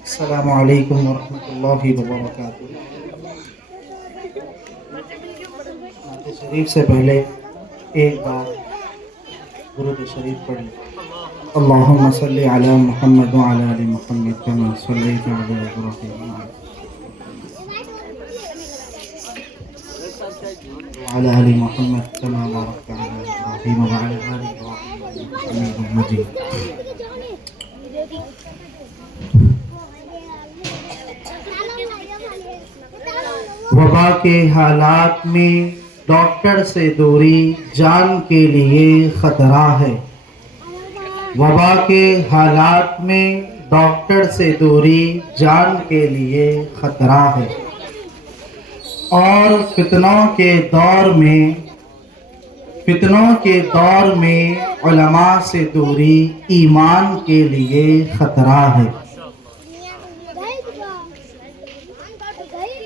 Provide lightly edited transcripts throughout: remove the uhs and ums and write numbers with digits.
السلام علیکم ورحمۃ اللہ وبرکاتہ۔ نعت شریف سے پہلے ایک بار درود شریف پڑھ لیں۔ اللہم صلی علی محمد وعلی آل محمد کما صلیت علی ابراہیم وعلی آل محمد کما بارکت علی ابراہیم وعلی آل ابراہیم انک حمید مجید۔ وبا کے حالات میں ڈاکٹر سے دوری جان کے لیے خطرہ ہے۔ وبا کے حالات میں ڈاکٹر سے دوری جان کے لیے خطرہ ہے، اور فتنوں کے دور میں علماء سے دوری ایمان کے لیے خطرہ ہے۔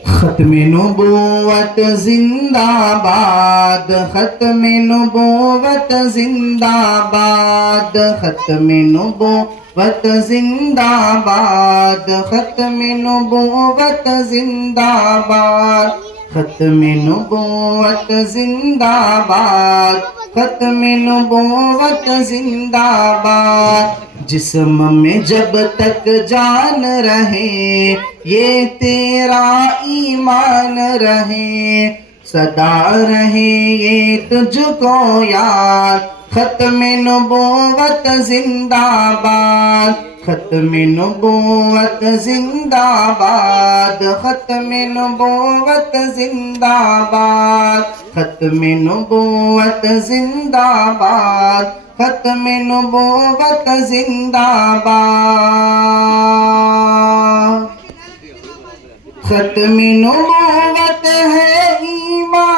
ختم نبوت زندہ باد، ختم نبوت زندہ باد، ختم نبوت زندہ باد، ختم نبوت زندہ باد، ختم نبوت زندہ باد، ختم نبوت زندہ باد۔ جسم میں جب تک جان رہے یہ تیرا ایمان رہے، صدا رہے یہ تجھ کو یاد، ختم نبوت زندہ باد، ختم نبوت زندہ باد، ختم نبوت زندہ باد، ختم نبوت زندہ باد، ختم نبوت زندہ باد۔ ختم نبوت ہے ایمان،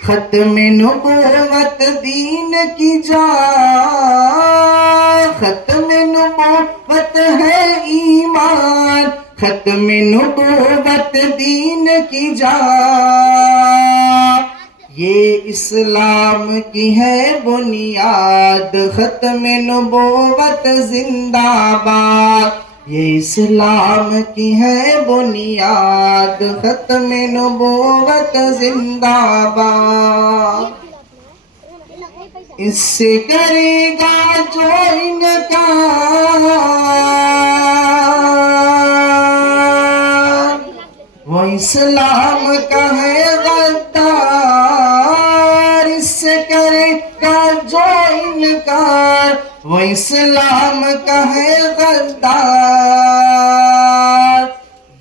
ختم نبوت دین کی جان، ختم نبوت ہے ایمان، ختم نبوت دین کی جان۔ یہ اسلام کی ہے بنیاد، ختم نبوت زندہ باد، یہ اسلام کی ہے بنیاد، ختم نبوت زندہ باد۔ اس سے کرے گا جو انکار، وہ اسلام کا ہے غدار، اس سے کرے گا جو انکار، وہ اسلام کا ہے غدار۔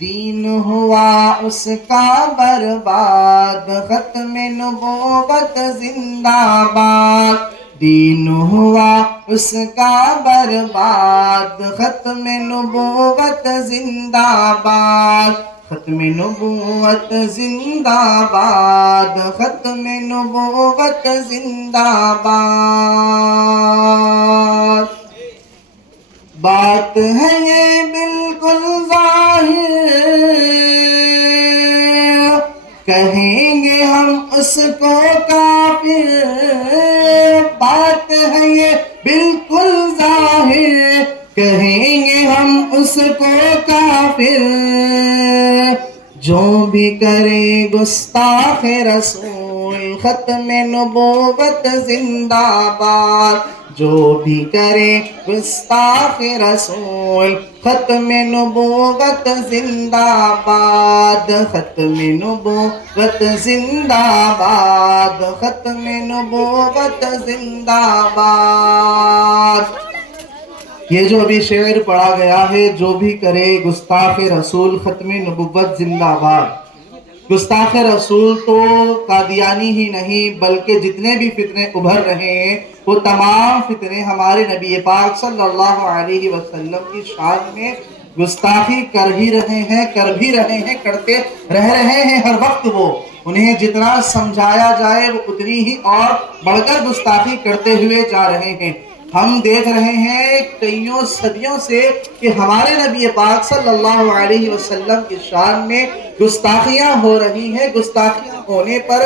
دین ہوا اس کا برباد، ختم نبوت زندہ باد، دین ہوا اس کا برباد، ختم نبوت زندہ باد، ختم نبوت زندہ باد، ختم نبوت زندہ باد۔ بات ہے یہ بالکل ظاہر، کہیں گے ہم اس کو کافر، بات ہے یہ بالکل ظاہر، کہیں گے ہم اس کو کافر۔ جو بھی کرے گستاخ رسول، ختم نبوت زندہ باد، جو بھی کرے گستاخ رسول، ختم نبوت زندہ باد، ختم نبوت زندہ باد، ختم نبوت زندہ باد۔ یہ جو ابھی شعر پڑھا گیا ہے، جو بھی کرے گستاخ رسول، ختم نبوت زندہ باد۔ گستاخ رسول تو قادیانی ہی نہیں بلکہ جتنے بھی فتنے ابھر رہے ہیں وہ تمام فتنے ہمارے نبی پاک صلی اللہ علیہ وسلم کی شان میں گستاخی کر بھی رہے ہیں کرتے رہ رہے ہیں۔ ہر وقت وہ انہیں جتنا سمجھایا جائے وہ اتنی ہی اور بڑھ کر گستاخی کرتے ہوئے جا رہے ہیں۔ ہم دیکھ رہے ہیں کئیوں صدیوں سے کہ ہمارے نبی پاک صلی اللہ علیہ وسلم کی شان میں گستاخیاں ہو رہی ہیں۔ گستاخیاں ہونے پر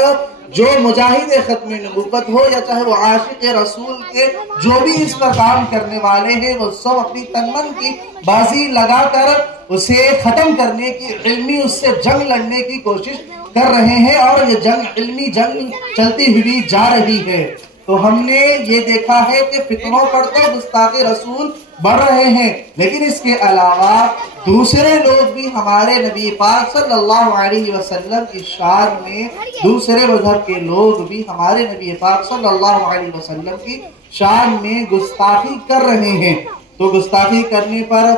جو مجاہد ختم نبوت ہو یا چاہے وہ عاشق رسول کے جو بھی اس پر کام کرنے والے ہیں، وہ سب اپنی تن من کی بازی لگا کر اسے ختم کرنے کی، علمی اس سے جنگ لڑنے کی کوشش کر رہے ہیں، اور یہ جنگ علمی جنگ چلتی ہوئی جا رہی ہے۔ تو ہم نے یہ دیکھا ہے کہ فتنوں پر تو گستاخ رسول بڑھ رہے ہیں، لیکن اس کے علاوہ دوسرے لوگ بھی ہمارے نبی پاک صلی اللہ علیہ وسلم کی شان میں، دوسرے مذہب کے لوگ بھی ہمارے نبی پاک صلی اللہ علیہ وسلم کی شان میں گستاخی کر رہے ہیں۔ تو گستاخی کرنے پر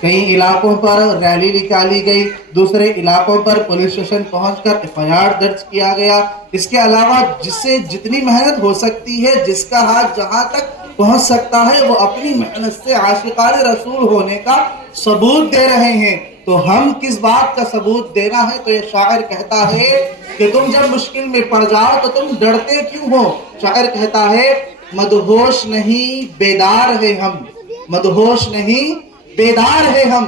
کئی علاقوں پر ریلی نکالی گئی، دوسرے علاقوں پر پولیس اسٹیشن پہنچ کر FIR درج کیا گیا۔ اس کے علاوہ جس سے جتنی محنت ہو سکتی ہے، جس کا ہاتھ جہاں تک پہنچ سکتا ہے، وہ اپنی محنت سے عاشقان رسول ہونے کا ثبوت دے رہے ہیں۔ تو ہم کس بات کا ثبوت دینا ہے؟ تو یہ شاعر کہتا ہے کہ تم جب مشکل میں پڑ جاؤ تو تم ڈرتے کیوں ہو؟ شاعر کہتا ہے مدہوش نہیں بیدار ہے ہم، مدہوش نہیں بیدار ہے ہم،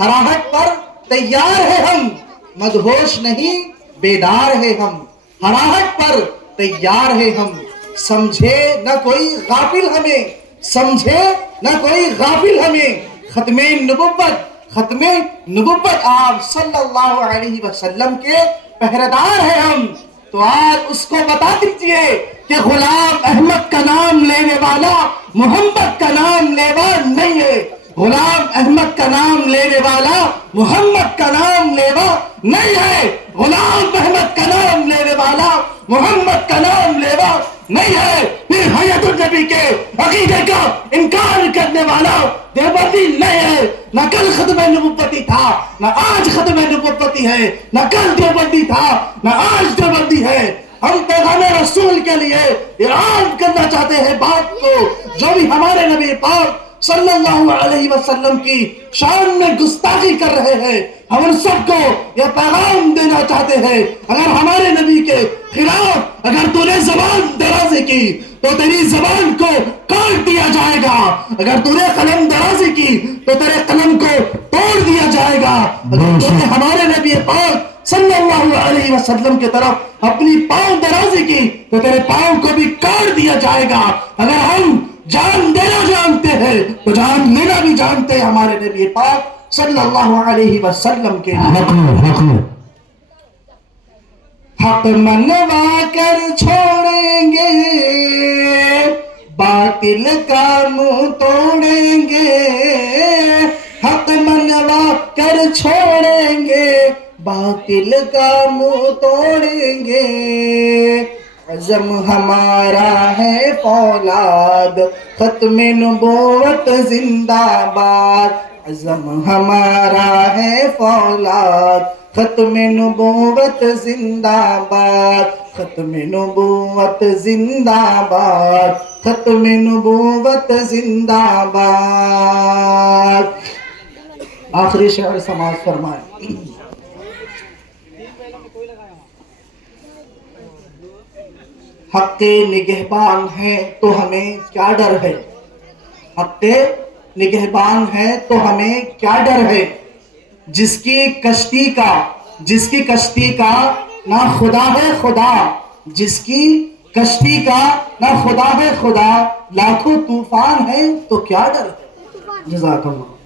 ہراہٹ پر تیار ہے ہم، مدہوش نہیں بیدار ہے ہم، ہراہٹ پر تیار ہے ہم، سمجھے نہ کوئی غافل ہمیں، سمجھے نہ کوئی غافل ہمیں، ختم نبوت آپ صلی اللہ علیہ وسلم کے پہرےدار ہیں ہم۔ تو آج اس کو بتا دیجئے کہ غلام احمد کا نام لینے والا محمد کا نام لیوا نہیں ہے، غلام احمد کا نام لینے والا محمد کا نام لیوا نہیں ہے، غلام احمد کا نام لینے والا محمد کا نام لیوا نہیں ہے۔ پھر حیات النبی کے عقیدے کا انکار کرنے والا دیوبندی نہیں ہے۔ نہ کل ختم نبوتی تھا، نہ آج ختم نبوتی ہے، نہ کل دیوبندی تھا، نہ آج دیوبندی ہے۔ ہم پیغام رسول کے لیے اعلان کرنا چاہتے ہیں بات کو، جو بھی ہمارے نبی پاک صلی اللہ علیہ وسلم کی شان میں گستاخی کر رہے ہیں، ہم ان سب کو یہ پیغام دینا چاہتے ہیں، اگر ہمارے نبی کے خلاف اگر تو نے زبان درازی کی تو تیری زبان کو کاٹ دیا جائے گا، اگر تو نے قلم درازی کی تو تیرے قلم کو توڑ دیا جائے گا، اگر تو نے ہمارے نبی پاک صلی اللہ علیہ وسلم کی طرف اپنی پاؤں درازی کی تو تیرے پاؤں کو بھی کاٹ دیا جائے گا۔ اگر ہم جان دینا جانتے ہیں تو جان لینا بھی جانتے ہیں ہمارے نبی پاک صلی اللہ علیہ وسلم کے حق منوا کر چھوڑیں گے، باطل کا منہ توڑیں گے، حق منوا کر چھوڑیں گے، باطل کا منہ توڑیں گے، عزم ہمارا ہے فولاد، ختم نبوت زندہ باد، عزم ہمارا ہے فولاد، ختم نبوت زندہ باد، ختم نبوت زندہ باد، ختم نبوت زندہ باد۔ آخری شعر سماعت فرمائیں۔ حق کے نگہبان ہیں تو ہمیں کیا ڈر ہے، حق کے نگہبان ہیں تو ہمیں کیا ڈر ہے، جس کی کشتی کا نہ خدا ہے خدا، جس کی کشتی کا نہ خدا ہے خدا، لاکھوں طوفان ہے تو کیا ڈر ہے۔ جزاک اللہ۔